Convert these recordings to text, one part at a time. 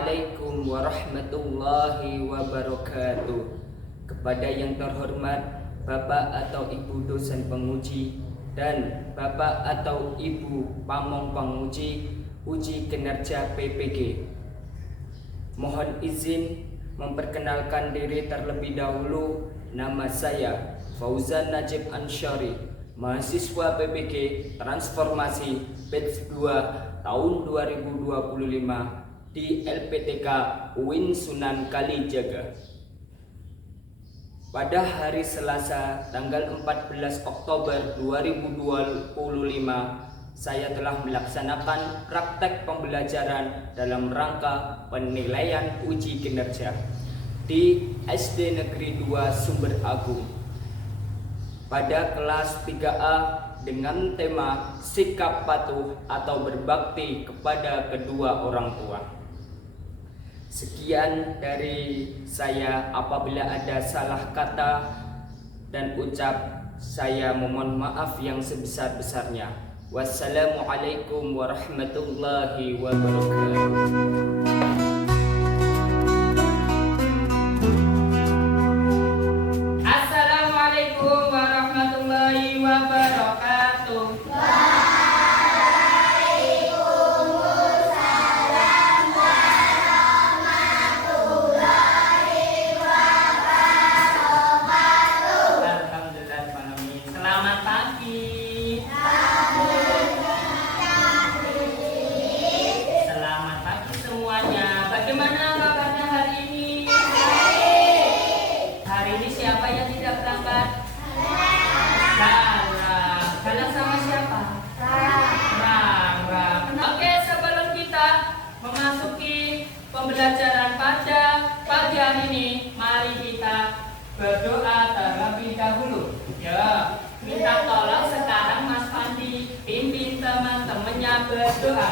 Assalamualaikum warahmatullahi wabarakatuh. Kepada yang terhormat Bapak atau Ibu dosen penguji dan Bapak atau Ibu pamong penguji uji kinerja PPG, mohon izin memperkenalkan diri terlebih dahulu. Nama saya Fauzan Najib Ansyari, mahasiswa PPG Transformasi Batch 2 tahun 2025 di LPTK UIN Sunan Kalijaga. Pada hari Selasa tanggal 14 Oktober 2025, saya telah melaksanakan praktek pembelajaran dalam rangka penilaian uji kinerja di SD Negeri 2 Sumber Agung pada kelas 3A dengan tema sikap patuh atau berbakti kepada kedua orang tua. Sekian dari saya. Apabila ada salah kata dan ucap, saya memohon maaf yang sebesar-besarnya. Wassalamualaikum warahmatullahi wabarakatuh. Assalamualaikum warahmatullahi wabarakatuh. Bagaimana kabarnya hari ini? Hari ini siapa yang tidak berangkat? Kalian sama siapa? Oke, sebelum kita memasuki pembelajaran pada pagi hari ini, mari kita berdoa terlebih dahulu. Ya, minta tolong sekarang Mas Pandi pimpin teman-temannya berdoa.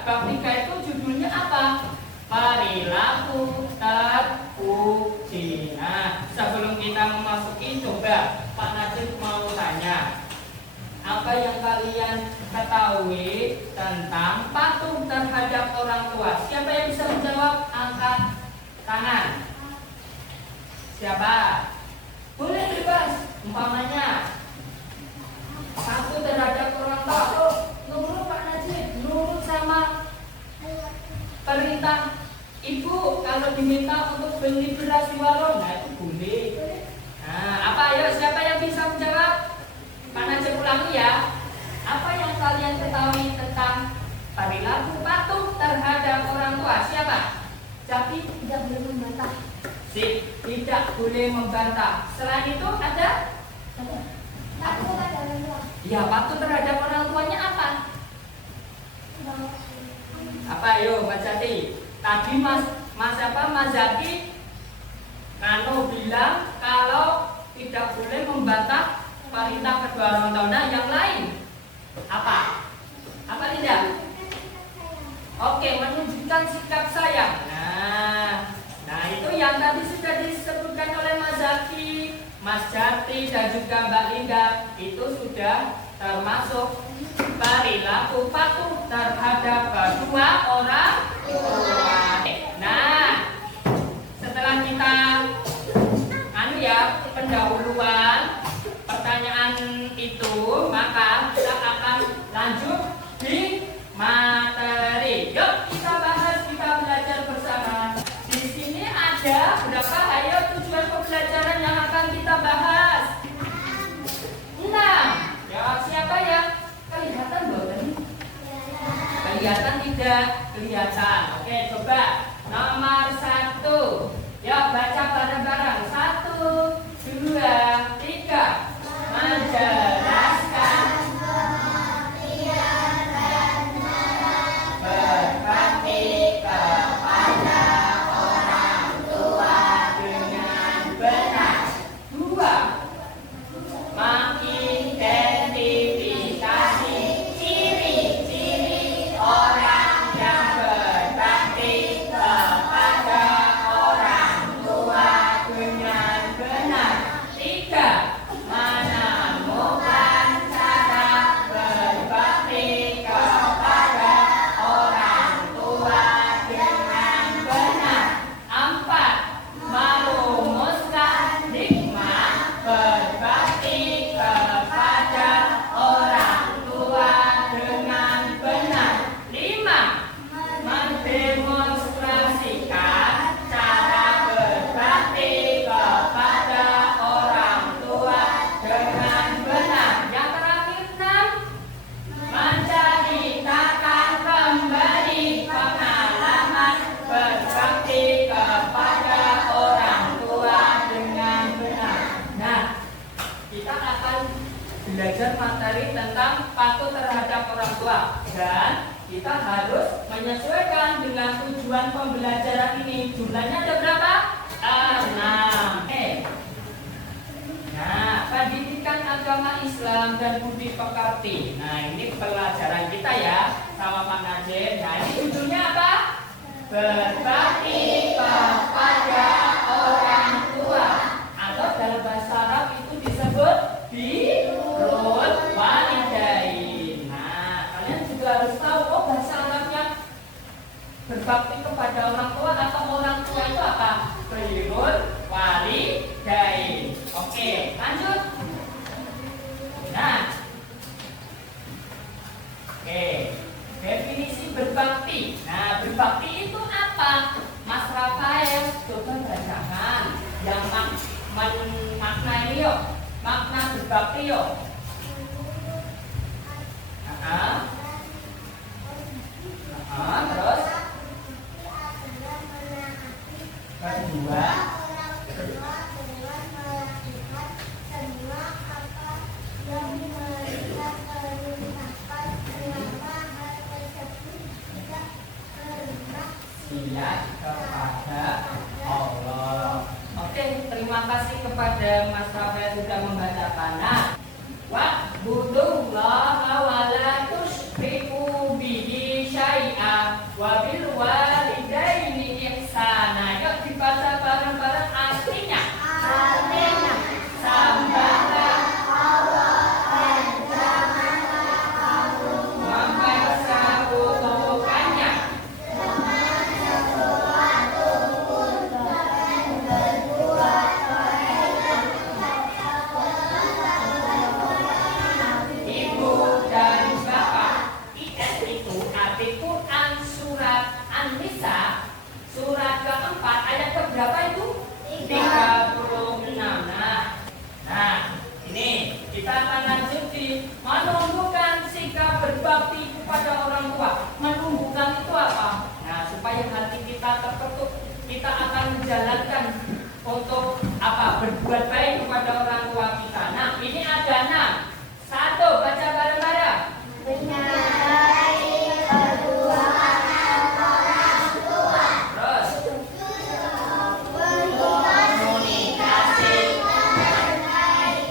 Bab 3 itu judulnya apa? Perilaku terpuji. Nah, sebelum kita memasuki, coba Pak Najib mau tanya, apa yang kalian ketahui tentang patuh terhadap orang tua? Siapa yang bisa menjawab? Angkat tangan. Siapa? Boleh bebas. Umpamanya patuh terhadap orang tua. Nurut Pak Najib, nurut sama perintah ibu. Kalau diminta untuk beli beras di warung, nah itu boleh. Nah, apa ayo siapa yang bisa menjawab? Pak Najib ulangi ya. Apa yang kalian ketahui tentang perilaku patuh terhadap orang tua. Siapa? Jadi Tidak boleh membantah. tidak boleh membantah. Selain itu ada? Patuh pada orang tua. Ya, patuh terhadap orang tuanya apa? Apa ayo Mas Jati? Tadi Mas Zaki bilang kalau tidak boleh membantah perintah kedua orang tua. Nah, yang lain apa? Apa tidak? Oke, menunjukkan sikap sayang. Nah itu yang tadi sudah disebutkan oleh Mas Zaki, Mas Jati dan juga Mbak Linda, itu sudah termasuk perilaku patuh terhadap kedua orang tua. Nah, setelah kita pendahuluan pertanyaan itu, maka kita akan lanjut di materi. Yuk kita bahas, kita belajar bersama. Di sini ada berapa ayo tujuan pembelajaran yang akan kita bahas? 6. Ya, siapa ya? Kelihatan belum? Kelihatan tidak? Kelihatan. Oke, coba nomor 1. Ya, baca bareng-bareng. 1, 2, 3. Menjelaskan berbakti kepada orang tua dengan benar. 2. Mengidentifikasi ciri-ciri orang yang berbakti kepada orang tua dengan benar. 3. Menemukan cara berbakti kepada orang tua dengan benar. 4. Merumuskan hikmah berbakti kepada orang tua dengan benar. 5. Mendemonstrasikan cara berbakti kepada orang tua dengan benar. Yang terakhir 6. Menceritakan kembali pengalaman berbakti kepada orang tua dengan benar. Nah, kita akan belajar materi tentang patuh terhadap orang tua dan kita harus menyesuaikan dengan tujuan pembelajaran ini. Jumlahnya ada berapa? 6. Nah, pendidikan agama Islam dan budi pekerti. Nah, ini pelajaran kita ya sama Pak Najib. Nah, ini judulnya apa? Berbakti kepada orang tua, atau dalam bahasa Arab itu disebut birrul walidain. Nah, kalian juga harus tahu bahasa Arabnya berbakti kepada orang tua atau orang tua itu apa? Birrul walidain. Oke, lanjut. Nah, definisi berbakti. Nah, berbakti itu apa? Mas Rafael, coba bacakan yang makna ini yuk. Makna berbakti yuk. Terus kedua, siap kepada Allah. Oke, terima kasih kepada Mas Rafael sudah membacakan. Nah, wa'budullaha wa la tusyriku bihi syai'a wa bil walidaini ihsana. Yuk dibaca bareng-bareng artinya. Artinya, sembahlah Allah dan janganlah kamu mempersekutukannya. Ibu dan bapak. IS itu arti Quran surat An-Nisa surat keempat ayat keberapa itu? 36. Nah, ini kita akan lanjut di menumbuhkan sikap berbakti kepada orang tua. Menumbuhkan itu apa? Nah, kita akan menjalankan untuk apa? Berbuat baik kepada orang tua kita. Nah, ini ada 6. 1, baca bareng-bareng. Menyadari kedua orang tua. Terus, Berkomunikasi dengan baik.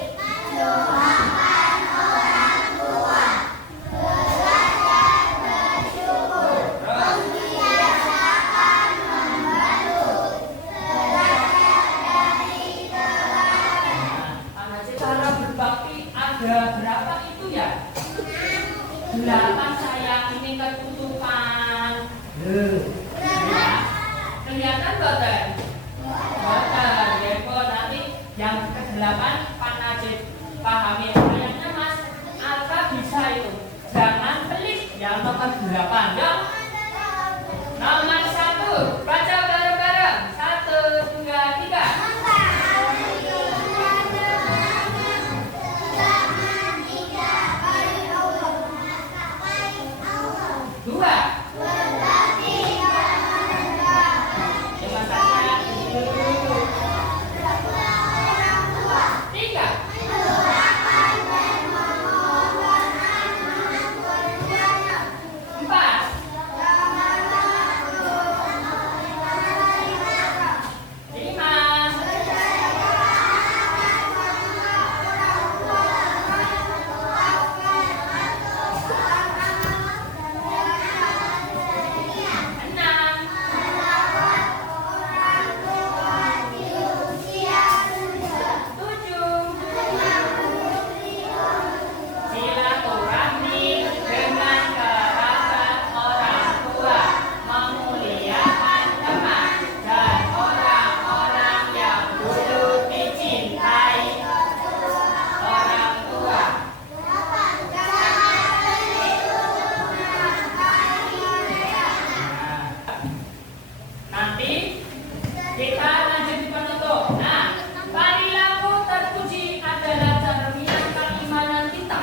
Mendoakan orang tua. Belajar bersyukur. terus. Membiasakan membantu. Belajar dari kelalaian. Nah, cara berbakti ada berapa itu ya? 8 sayang, ini ketutupan. Ya. Kelihatan boten? Boten. Ya, kok nanti yang ke-8 Pak Najib pahami ayatnya Mas Alfa bisa itu. Jangan pelit yang nomor 8 ya. Nomor 1, baca bareng-bareng. 1, 2, 3. Dua. Lima saja. 3. 4. 5. 6. 7. Silaturahmi dengan kerabat orang tua, memuliakan teman dan orang-orang yang dulu dicintai orang tua. Nanti kita lanjut di penutup. Nah, perilaku terpuji adalah cerminan keimanan kita.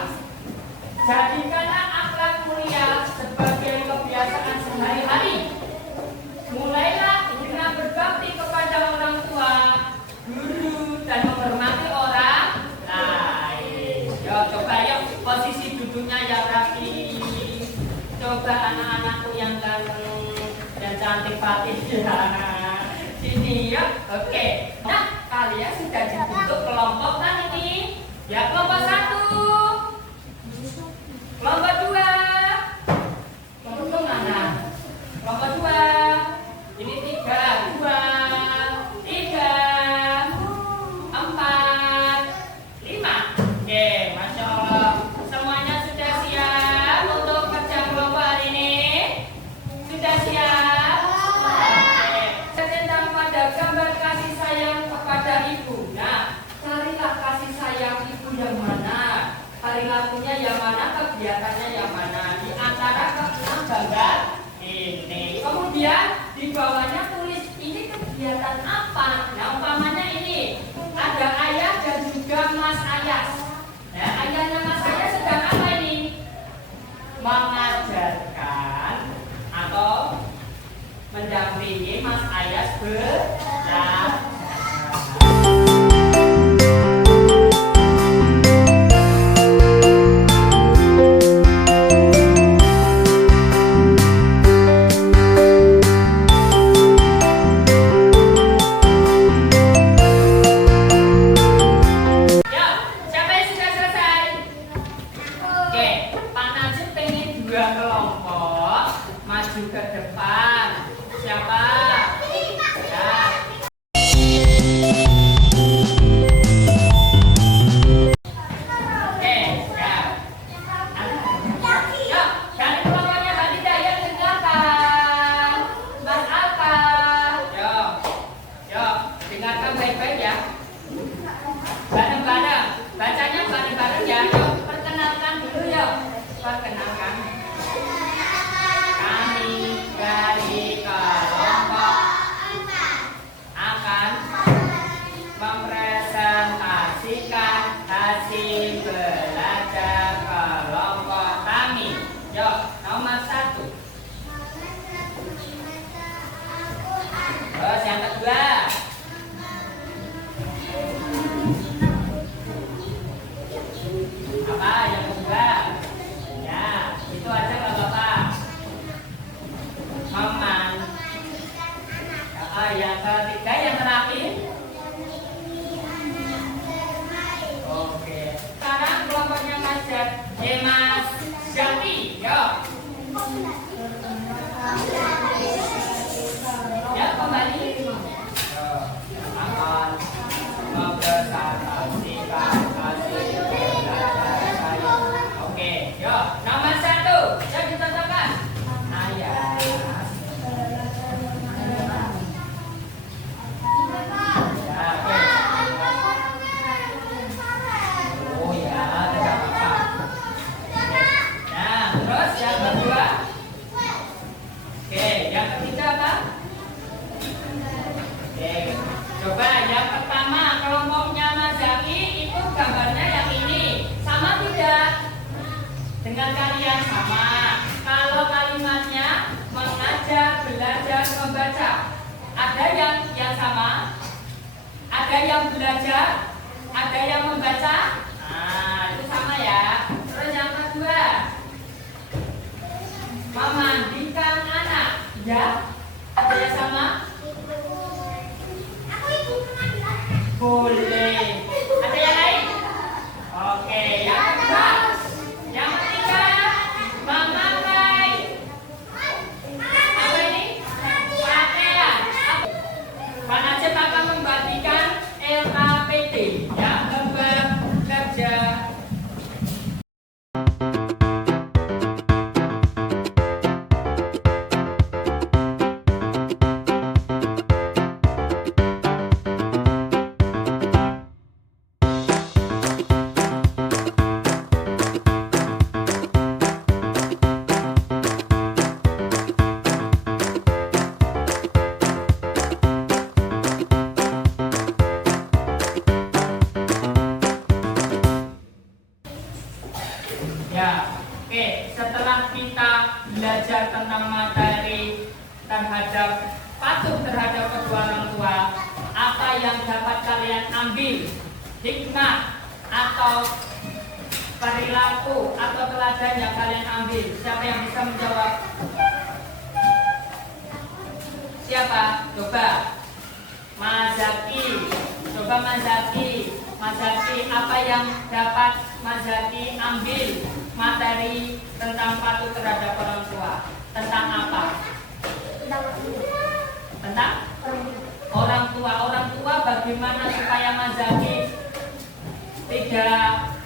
Jadikanlah akhlak mulia sebagai kebiasaan sehari-hari. Mulailah dengan berbakti kepada orang tua, guru, dan menghormati orang lain. Yo, coba yuk posisi duduknya yang rapi. Coba anak-anakku yang ganteng dan cantik Fatih. Sini ya. Oke. Nah, kalian sudah dibentuk kelompok kan ini? Ya, kelompok 1. Kelompok 2. Kelompok mana? Kelompok 2. Ini 3. 2, 3, 4, 5. Oke, Masya Allah. Semuanya sudah siap untuk kerja kelompok hari ini? Sudah siap? Oke. Tentang pada gambar kasih sayang kepada ibu. Nah, carilah kasih sayang ibu yang mana? Perilakunya yang mana? Kegiatannya yang mana? Di antara ke-6 gambar ini. Kemudian di bawahnya tulis ini kegiatan apa? Nah, umpamanya ini ada ayah dan juga Mas Ayas. Nah, ayahnya Mas Ayas sedang apa ini? Mengajarkan atau mendampingi Mas Ayas belajar. Ya, siapa yang sudah selesai? Oke, Pak Najib pengen 2 kelompok maju ke depan. Siapa? Ya. Oke, ya. Yuk, dari kelompoknya Mbak Dida yang di belakang. Mas Alfa. Yuk, yuk, dengarkan baik-baik ya. Bareng-bareng, bacanya bareng-bareng ya. Yuk, perkenalkan dulu yuk. Perkenalkan. Kami dari kelompok akan mempresentasikan hasil belajar kelompok kami. Yuk, nomor 1. Terus yang Mas Jati, yuk. Ya kembali. Akan mempresentasikan hasil belajar saya. Oke, yuk. Nomor 1, ya dicontohkan. Ayah. Ya, oke. Oh ya, tidak apa-apa. Nah, terus yang kedua. Oke, yang ketiga apa? Oke, coba yang pertama kelompoknya Mas Zaki itu gambarnya yang ini. Sama tidak? Dengan kalian sama. Kalau kalimatnya mengajar, belajar, membaca. Ada yang sama? Ada yang belajar? Ada yang membaca? Nah, itu sama ya. Terus yang kedua, memandikan anak. Ya? Ada yang sama? Boleh. Ada yang lain? Oke, yang kedua. Yang ketiga, memakai apa ini? Pakaian. Pak Najib akan membagikan LKPD, ya, lembar kerja. Ya, oke. Setelah kita belajar tentang materi terhadap patuh terhadap kedua orang tua, apa yang dapat kalian ambil? Hikmah atau perilaku atau teladan yang kalian ambil? Siapa yang bisa menjawab? Siapa? Coba. Mas Zaki. Coba Mas Zaki. Mas Zaki, apa yang dapat Mas Zaki ambil materi tentang patuh terhadap orang tua? Tentang apa? Tentang orang tua. Orang tua bagaimana supaya Mas Zaki tidak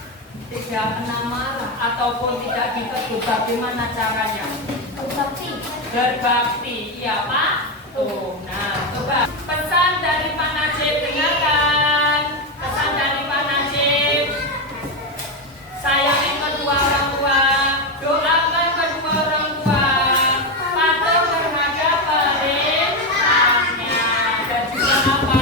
kena marah ataupun tidak ditegur, bagaimana caranya? Berbakti. Iya Pak? Tuh. Nah, coba pesan dari Pak Najib, dengarkan. Pesan dari Pak Najib. Sayangi kedua orang tua, doakan kedua orang tua, patuh terhadap perintahnya. Dan juga apa?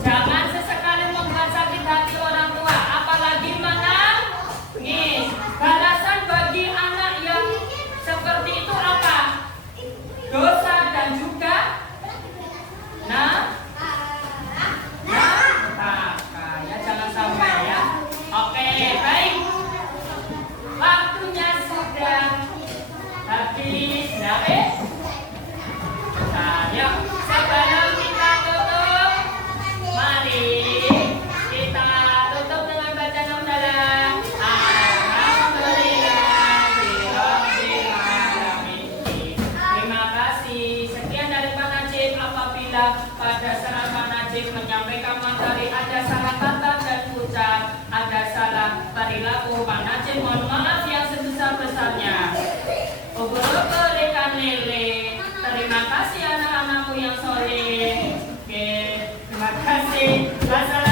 Jangan sesekali membuat sakit hati orang tua, apalagi menangis. Balasan bagi anak yang seperti itu apa? Dosa dan juga ya jangan sampai ya. Oke, baik. Waktunya sudah habis. Nah, yuk sebelum kita tutup, mari kita tutup dengan bacaan hamdalah. Alhamdulillahirabbil alamin. Terima kasih. Sekian dari Pak Najib. Apabila pada saat Pak Najib menyampaikan materi ada salah kata dan ucap, ada salah perilaku, Pak Najib mohon maaf yang sebesar-besarnya. Ugur-ugur ikan lele. Terima kasih anak-anakku yang soleh. Oke, terima kasih. Wassalamualaikum.